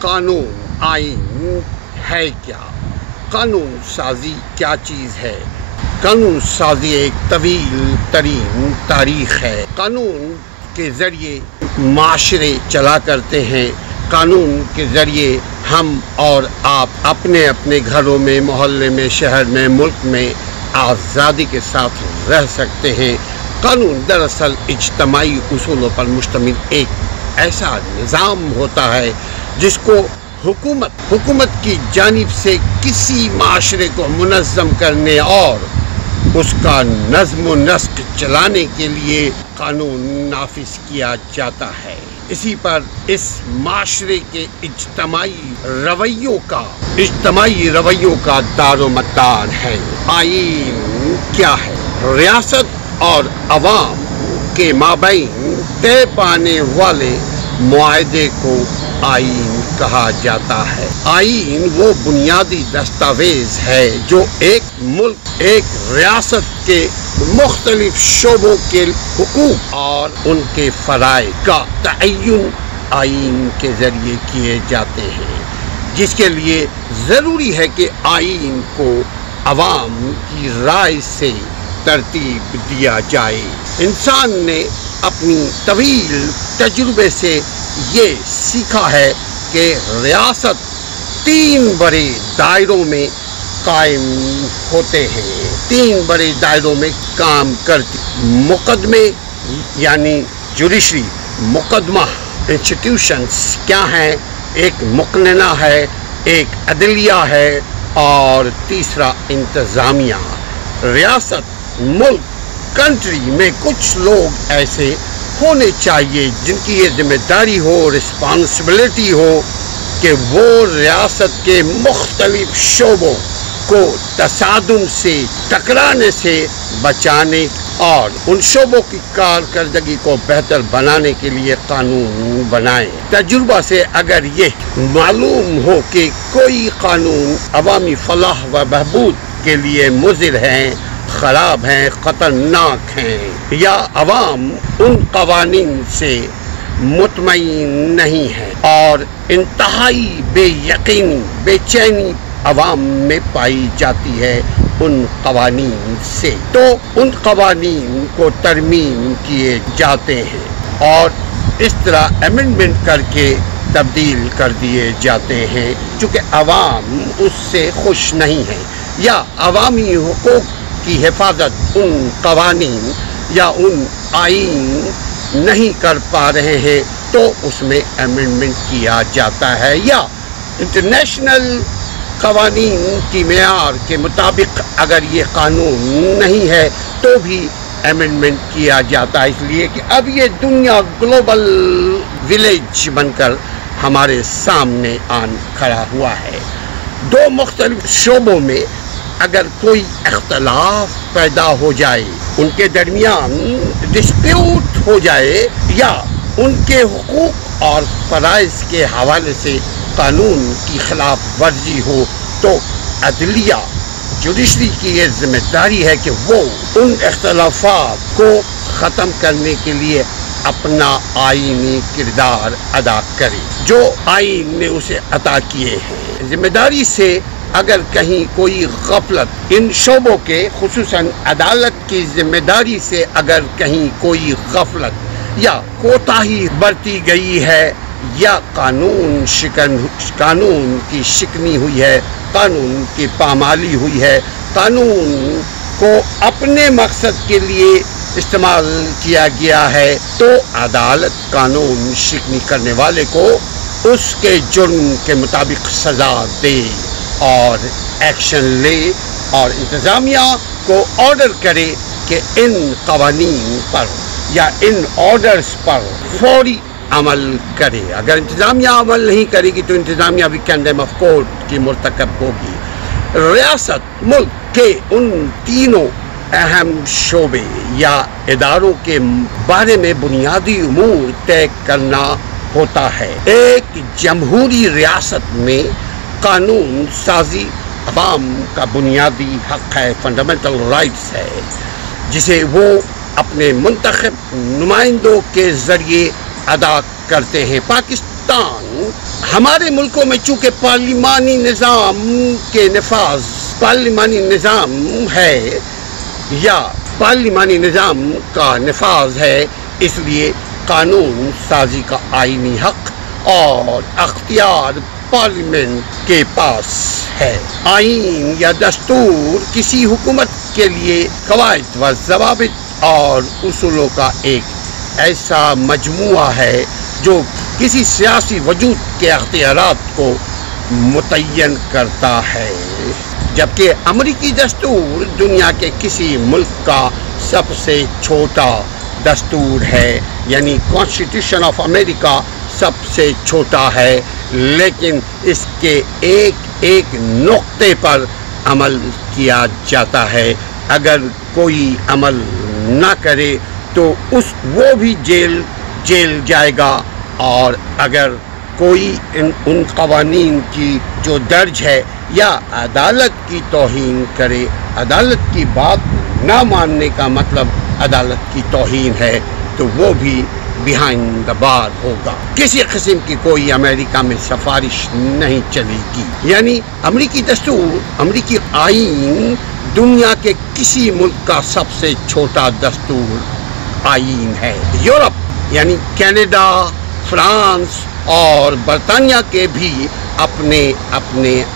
قانون آئین ہے کیا؟ قانون سازی کیا چیز ہے؟ قانون سازی ایک طویل ترین تاریخ ہے۔ قانون کے ذریعے معاشرے چلا کرتے ہیں۔ قانون کے ذریعے ہم اور آپ اپنے اپنے گھروں میں، محلے میں، شہر میں، ملک میں آزادی کے ساتھ رہ سکتے ہیں۔ قانون دراصل اجتماعی اصولوں پر مشتمل ایک ایسا نظام ہوتا ہے جس کو حکومت کی جانب سے کسی معاشرے کو منظم کرنے اور اس کا نظم و نسق چلانے کے لیے قانون نافذ کیا جاتا ہے۔ اسی پر اس معاشرے کے اجتماعی رویوں کا دار و مدار ہے۔ آئین کیا ہے؟ ریاست اور عوام کے مابین طے پانے والے معاہدے کو آئین کہا جاتا ہے۔ آئین وہ بنیادی دستاویز ہے جو ایک ملک، ایک ریاست کے مختلف شعبوں کے حقوق اور ان کے فرائض کا تعین آئین کے ذریعے کیے جاتے ہیں، جس کے لیے ضروری ہے کہ آئین کو عوام کی رائے سے ترتیب دیا جائے۔ انسان نے اپنی طویل تجربے سے یہ سیکھا ہے کہ ریاست 3 بڑے دائروں میں قائم ہوتے ہیں، 3 بڑے دائروں میں کام کرتی۔ مقدمے یعنی جوڈیشری، مقدمہ انسٹیٹیوشنز کیا ہیں؟ ایک مقننہ ہے، ایک عدلیہ ہے اور تیسرا انتظامیہ۔ ریاست، ملک، کنٹری میں کچھ لوگ ایسے ہونے چاہیے جن کی یہ ذمہ داری ہو، رسپانسبلٹی ہو کہ وہ ریاست کے مختلف شعبوں کو تصادم سے، ٹکرانے سے بچانے اور ان شعبوں کی کارکردگی کو بہتر بنانے کے لیے قانون بنائیں۔ تجربہ سے اگر یہ معلوم ہو کہ کوئی قانون عوامی فلاح و بہبود کے لیے مضر ہیں، خراب ہیں، خطرناک ہیں، یا عوام ان قوانین سے مطمئن نہیں ہے اور انتہائی بے یقینی، بے چینی عوام میں پائی جاتی ہے ان قوانین سے، تو ان قوانین کو ترمیم کیے جاتے ہیں اور اس طرح امینڈمنٹ کر کے تبدیل کر دیے جاتے ہیں، چونکہ عوام اس سے خوش نہیں ہے یا عوامی حقوق کی حفاظت ان قوانین یا ان آئین نہیں کر پا رہے ہیں، تو اس میں امینڈمنٹ کیا جاتا ہے، یا انٹرنیشنل قوانین کی معیار کے مطابق اگر یہ قانون نہیں ہے تو بھی امینڈمنٹ کیا جاتا ہے، اس لیے کہ اب یہ دنیا گلوبل ولیج بن کر ہمارے سامنے آن کھڑا ہوا ہے۔ 2 مختلف شعبوں میں اگر کوئی اختلاف پیدا ہو جائے، ان کے درمیان ڈسپیوٹ ہو جائے یا ان کے حقوق اور فرائض کے حوالے سے قانون کی خلاف ورزی ہو، تو عدلیہ، جوڈیشری کی یہ ذمہ داری ہے کہ وہ ان اختلافات کو ختم کرنے کے لیے اپنا آئینی کردار ادا کرے جو آئین نے اسے عطا کیے ہیں۔ ذمہ داری سے اگر کہیں کوئی غفلت ان شعبوں کے، خصوصاً عدالت کی ذمہ داری سے اگر کہیں کوئی غفلت یا کوتاہی برتی گئی ہے یا قانون کی شکنی ہوئی ہے، قانون کی پامالی ہوئی ہے، قانون کو اپنے مقصد کے لیے استعمال کیا گیا ہے، تو عدالت قانون شکنی کرنے والے کو اس کے جرم کے مطابق سزا دے اور ایکشن لے اور انتظامیہ کو آرڈر کرے کہ ان قوانین پر یا ان آرڈرز پر فوری عمل کرے۔ اگر انتظامیہ عمل نہیں کرے گی تو انتظامیہ بھی کنڈیم آف کورٹ کی مرتکب ہوگی۔ ریاست، ملک کے ان 3 اہم شعبے یا اداروں کے بارے میں بنیادی امور طے کرنا ہوتا ہے۔ ایک جمہوری ریاست میں قانون سازی عوام کا بنیادی حق ہے، فنڈامنٹل رائٹس ہے، جسے وہ اپنے منتخب نمائندوں کے ذریعے ادا کرتے ہیں۔ پاکستان ہمارے ملکوں میں چونکہ پارلیمانی نظام کے نفاذ پارلیمانی نظام ہے یا پارلیمانی نظام کا نفاذ ہے، اس لیے قانون سازی کا آئینی حق اور اختیار پارلیمنٹ کے پاس ہے۔ آئین یا دستور کسی حکومت کے لیے قواعد و ضوابط اور اصولوں کا ایک ایسا مجموعہ ہے جو کسی سیاسی وجود کے اختیارات کو متعین کرتا ہے، جبکہ امریکی دستور دنیا کے کسی ملک کا سب سے چھوٹا دستور ہے، یعنی کانسٹیٹیوشن آف امریکہ سب سے چھوٹا ہے، لیکن اس کے ایک نقطے پر عمل کیا جاتا ہے۔ اگر کوئی عمل نہ کرے تو وہ بھی جیل جائے گا، اور اگر کوئی ان قوانین کی جو درج ہے یا عدالت کی توہین کرے، عدالت کی بات نہ ماننے کا مطلب عدالت کی توہین ہے، تو وہ بھی بیہائنڈ دا بار ہوگا۔ کسی قسم کی کوئی امریکہ میں سفارش نہیں چلے گی، یعنی امریکی دستور، امریکی آئین دنیا کے کسی ملک کا سب سے چھوٹا دستور آئین ہے۔ یورپ یعنی کینیڈا، فرانس اور برطانیہ کے بھی اپنے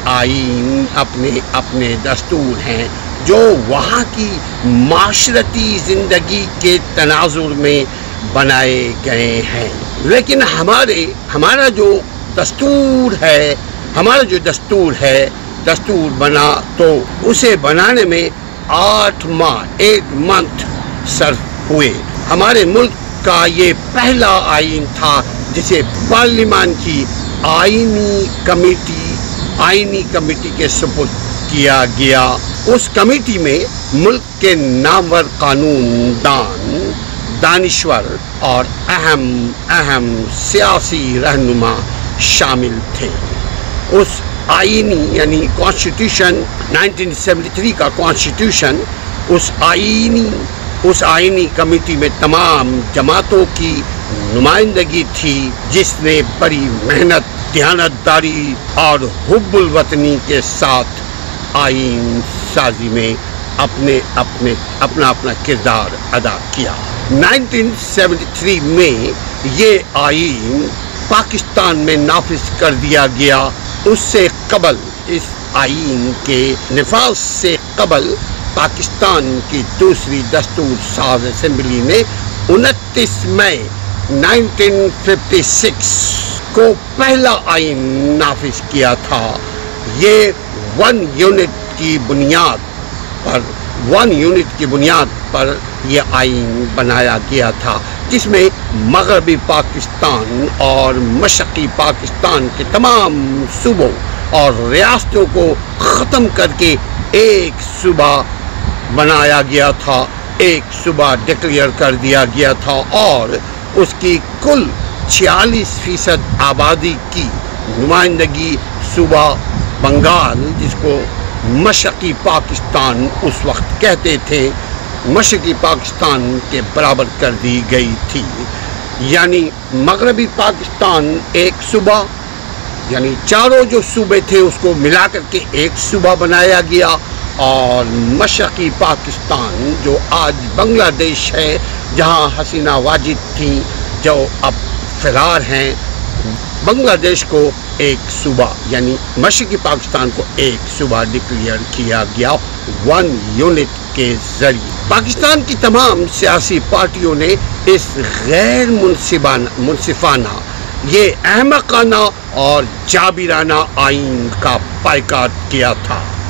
آئین، اپنے دستور ہیں جو وہاں کی معاشرتی زندگی کے تناظر میں بنائے گئے ہیں، لیکن ہمارا جو دستور ہے دستور بنا تو اسے بنانے میں 8 منتھ صرف ہوئے۔ ہمارے ملک کا یہ پہلا آئین تھا جسے پارلیمان کی آئینی کمیٹی کے سپرد کیا گیا۔ اس کمیٹی میں ملک کے نامور قانون دان، دانشور اور اہم سیاسی رہنما شامل تھے۔ اس آئینی یعنی کانسٹیٹیوشن 1973 کا کانسٹیٹیوشن اس آئینی کمیٹی میں تمام جماعتوں کی نمائندگی تھی، جس نے بڑی محنت، دیانتداری اور حب الوطنی کے ساتھ آئین سازی میں اپنا کردار ادا کیا۔ 1973 میں یہ آئین پاکستان میں نافذ کر دیا گیا۔ اس سے قبل، اس آئین کے نفاذ سے قبل، پاکستان کی دوسری دستور ساز اسمبلی نے 29 مئی 1956 کو پہلا آئین نافذ کیا تھا۔ یہ 1 یونٹ کی بنیاد پر یہ آئین بنایا گیا تھا، جس میں مغربی پاکستان اور مشرقی پاکستان کے تمام صوبوں اور ریاستوں کو ختم کر کے ایک صوبہ بنایا گیا تھا، ایک صوبہ ڈکلیئر کر دیا گیا تھا، اور اس کی کل 46% آبادی کی نمائندگی صوبہ بنگال، جس کو مشرقی پاکستان اس وقت کہتے تھے، مشرقی پاکستان کے برابر کر دی گئی تھی۔ یعنی مغربی پاکستان ایک صوبہ، یعنی چاروں جو صوبے تھے اس کو ملا کر کے ایک صوبہ بنایا گیا، اور مشرقی پاکستان جو آج بنگلہ دیش ہے، جہاں حسینہ واجد تھیں جو اب فرار ہیں، بنگلہ دیش کو ایک صوبہ یعنی مشرقی پاکستان کو ایک صوبہ ڈکلیئر کیا گیا 1 یونٹ کے ذریعے۔ پاکستان کی تمام سیاسی پارٹیوں نے اس غیر منصفانہ، یہ احمقانہ اور جابرانہ آئین کا بائیکاٹ کیا تھا۔